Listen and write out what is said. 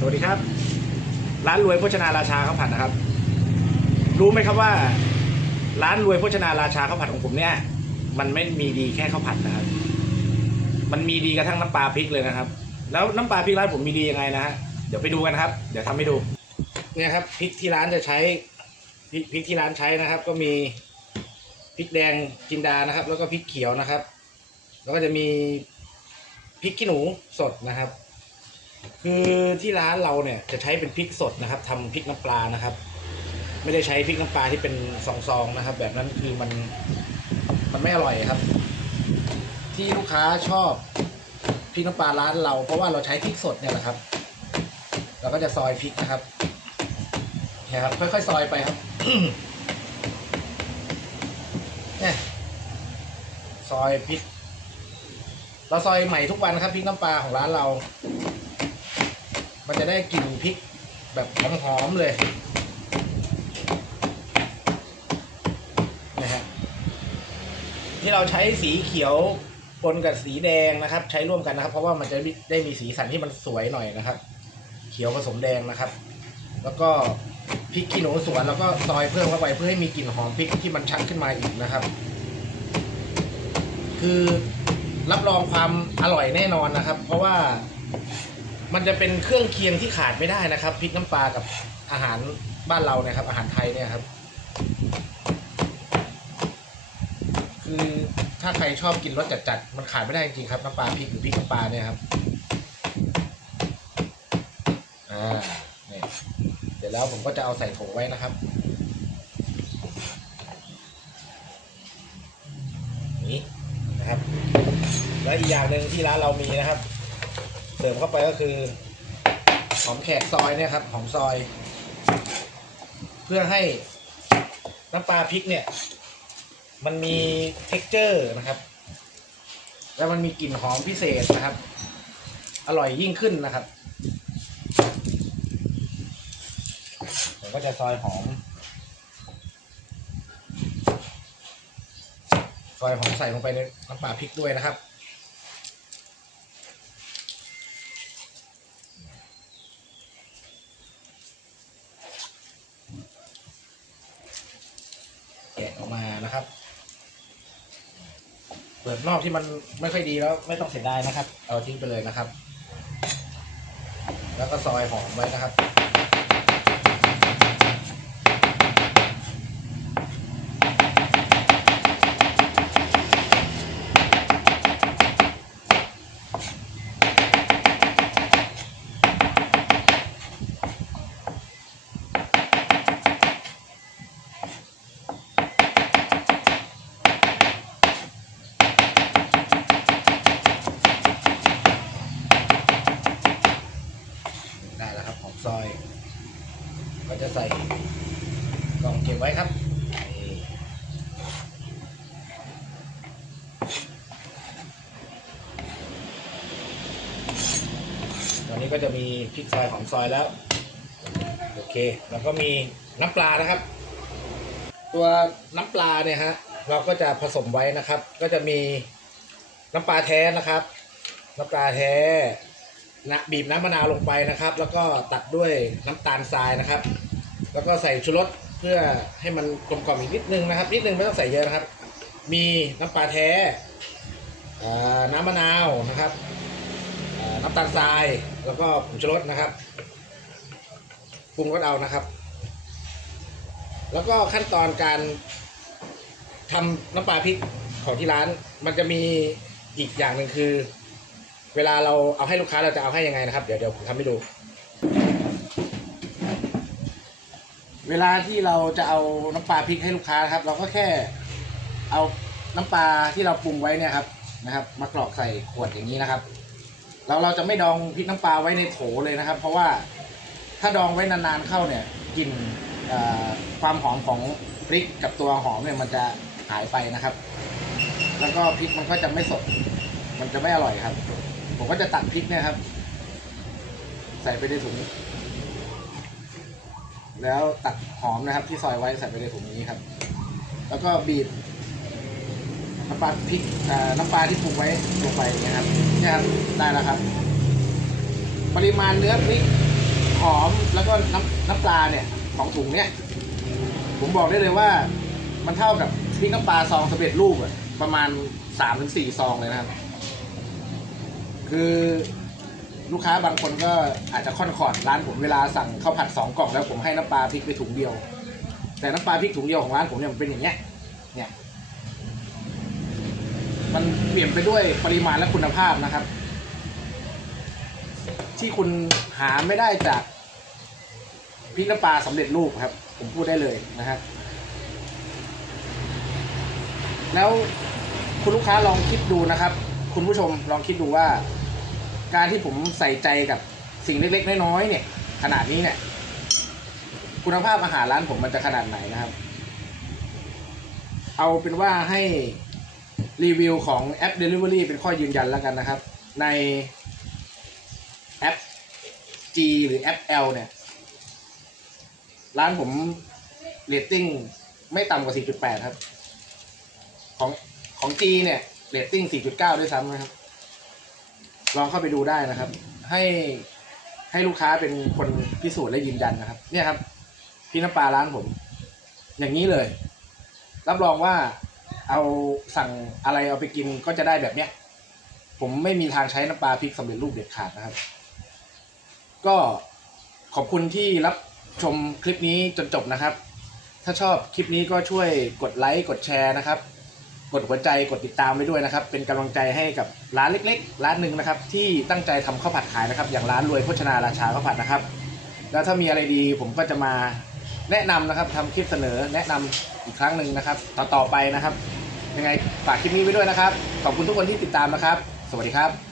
สวัสดีครับ ร้านรวยโภชนาราชาข้าวผัดนะครับ รู้ไหมครับว่า ร้านรวยโภชนาราชาข้าวผัดของผมเนี่ย มันไม่มีดีแค่ข้าวผัดนะครับ มันมีดีกระทั่งน้ำปลาพริกเลยนะครับ แล้วน้ำปลาพริกร้านผมมีดียังไงนะฮะเดี๋ยวไปดูกันครับ เดี๋ยวทำให้ดูเนี่ยครับพริกที่ร้านจะใช้พริกพริกที่ร้านใช้นะครับ ก็มีพริกแดงจินดานะครับ แล้วก็พริกเขียวนะครับ แล้วก็จะมีพริกขี้หนูสดนะครับ คือที่ร้านเราเนี่ยจะใช้เป็นพริกสดนะครับทำพริกน้ำปลานะครับ ไม่ได้ใช้พริกน้ำปลาที่เป็นซองๆนะครับ แบบนั้นคือมันมันไม่อร่อยครับ ที่ลูกค้าชอบพริกน้ำปลาร้านเรา เพราะว่าเราใช้พริกสดเนี่ยแหละครับ เราก็จะซอยพริกนะครับเนี่ยครับ ค่อยๆซอยไปครับ เนี่ยซอยพริกเราซอยใหม่ทุกวันครับพริกน้ำปลาของร้านเรา มันจะได้กลิ่นพริกแบบหอมๆเลยนะฮะที่เราใช้สีเขียวปนกับสีแดงนะครับ ใช้ร่วมกันนะครับ เพราะว่ามันจะได้มีสีสันที่มันสวยหน่อยนะครับ เขียวผสมแดงนะครับ แล้วก็พริกขี้หนูสวนแล้วก็ซอยเพิ่มเข้าไปเพื่อให้มีกลิ่นหอมพริกที่มันชัดขึ้นมาอีกนะครับ คือรับรองความอร่อยแน่นอนนะครับ เพราะว่า มันจะเป็นเครื่องเคียงที่ขาดไม่ได้นะครับพริกน้ำปลากับอาหารบ้านเราเนี่ยครับ อาหารไทยเนี่ยครับ คือถ้าใครชอบกินรสจัดๆมันขาดไม่ได้จริงๆครับน้ำปลาพริกหรือพริกน้ำปลาเนี่ยครับอ่าเนี่ยเสร็จแล้วผมก็จะเอาใส่โถไว้นะครับนี้นะครับ และอีกอย่างหนึ่งที่ร้านเรามีนะครับ เสริมเข้าไปก็คือหอมแขกซอยเนี่ยครับหอมซอย เพื่อให้น้ำปลาพริกเนี่ย มันมี t e x t อร์นะครับ แล้วมันมีกลิ่นหอมพิเศษนะครับ อร่อยยิ่งขึ้นนะครับผมก็จะซอยหอม ซอยหอมใส่ลงไปในน้ำปลาพริกด้วยนะครับ แกะออก มานะครับ เปลือกนอกที่มันไม่ค่อยดีแล้ว ไม่ต้องเสียดายนะครับ เอาทิ้งไปเลยนะครับ แล้วก็ซอยหอมไว้นะครับ ได้แล้วครับหอมซอย ก็จะใส่ กล่องเก็บไว้ครับตอนนี้ก็จะมีพริกซอยหอมซอยแล้ว โอเค แล้วก็มีน้ำปลานะครับ ตัวน้ำปลาเนี่ยฮะเราก็จะผสมไว้นะครับ ก็จะมีน้ำปลาแท้นะครับ น้ำปลาแท้นะบีบน้ำมะนาวลงไปนะครับ แล้วก็ตัดด้วยน้ำตาลทรายนะครับ แล้วก็ใส่ชูรส เพื่อให้มันกลมกล่อมอีกนิดนึงนะครับ นิดนึงไม่ต้องใส่เยอะนะครับ มีน้ำปลาแท้อ่น้ำมะนาวนะครับน้ำตาลทรายแล้วก็ผงชูรสนะครับปรุงรสเอานะครับ แล้วก็ขั้นตอนการทำน้ำปลาพริกของที่ร้าน มันจะมีอีกอย่างหนึ่งคือ เวลาเราเอาให้ลูกค้าเราจะเอาให้ยังไงนะครับ เดี๋ยวเดี๋ยวผมทำให้ดู เวลาที่เราจะเอาน้ำปลาพริกให้ลูกค้านะครับ เราก็แค่เอาน้ำปลาที่เราปรุงไว้เนี่ยครับนะครับ มากรอกใส่ขวดอย่างนี้นะครับเราเราจะไม่ดองพริกน้ำปลาไว้ในโถเลยนะครับ เพราะว่าถ้าดองไว้นานๆเข้าเนี่ยกลิ่นความหอมของพริกกับตัวหอมเนี่ยมันจะหายไปนะครับ แล้วก็พริกมันก็จะไม่สด มันจะไม่อร่อยครับ ผมก็จะตัดพริกเนี่ยครับ ใส่ไปในถุง แล้วตัดหอมนะครับ ที่ซอยไว้ใส่ไปในถุงนี้ครับ แล้วก็บีบน้ำปลาพริกน้ำปลาที่ปรุงไว้ลงไปอย่างเงี้ยครับนี่ครับได้แล้วครับ ปริมาณเนื้อพริกหอมแล้วก็น้ำน้ำปลาเนี่ยของถุงเนี่ยผมบอกได้เลยว่ามันเท่ากับพริกน้ำปลาซองสำเร็จรูปอะประมาณสามถึงสี่ซองเลยนะครับ คือ ลูกค้าบางคนก็อาจจะค่อนขอดร้านผมเวลาสั่งข้าวผัดสองกล่องแล้วผมให้น้ำปลาพริกไปถุงเดียว แต่น้ำปลาพริกถุงเดียวของร้านผมเนี่ยมันเป็นอย่างเงี้ยเนี่ยมันเปลี่ยนไปด้วยปริมาณและคุณภาพนะครับ ที่คุณหาไม่ได้จากพริกน้ำปลาสำเร็จรูปครับ ผมพูดได้เลยนะครับแล้วคุณลูกค้าลองคิดดูนะครับ คุณผู้ชมลองคิดดูว่า การที่ผมใส่ใจกับสิ่งเล็กๆน้อยๆเนี่ย ขนาดนี้เนี่ย คุณภาพอาหารร้านผมมันจะขนาดไหนนะครับ เอาเป็นว่าให้รีวิวของแอป Delivery เป็นข้อยืนยันแล้วกันนะครับ ในแอป G หรือแอป L เนี่ย ร้านผมเรตติ้งไม่ต่ำกว่า 4.8 ครับ ของของ G เนี่ยเรตติ้ง 4.9 ด้วยซ้ำนะครับ ลองเข้าไปดูได้นะครับ ให้ให้ลูกค้าเป็นคนพิสูจน์และยืนยันนะครับ เนี่ยครับพี่น้ำปลาร้านผม อย่างนี้เลย รับรองว่าเอาสั่งอะไรเอาไปกินก็จะได้แบบเนี้ย ผมไม่มีทางใช้น้ำปลาพริกสำเร็จรูปเด็ดขาดนะครับ ก็ขอบคุณที่รับชมคลิปนี้จนจบนะครับ ถ้าชอบคลิปนี้ก็ช่วยกดไลค์กดแชร์นะครับ กดหัวใจกดติดตามไว้ด้วยนะครับ เป็นกำลังใจให้กับร้านเล็ก ๆ ร้านหนึ่งนะครับ ที่ตั้งใจทำข้าวผัดขายนะครับ อย่างร้านรวยโภชนาราชาข้าวผัดนะครับ แล้วถ้ามีอะไรดีผมก็จะมาแนะนำนะครับทำคลิปเสนอแนะนำอีกครั้งหนึ่งนะครับ ต่อๆไปนะครับ ยังไงฝากคลิปนี้ไว้ด้วยนะครับ ขอบคุณทุกคนที่ติดตามนะครับ สวัสดีครับ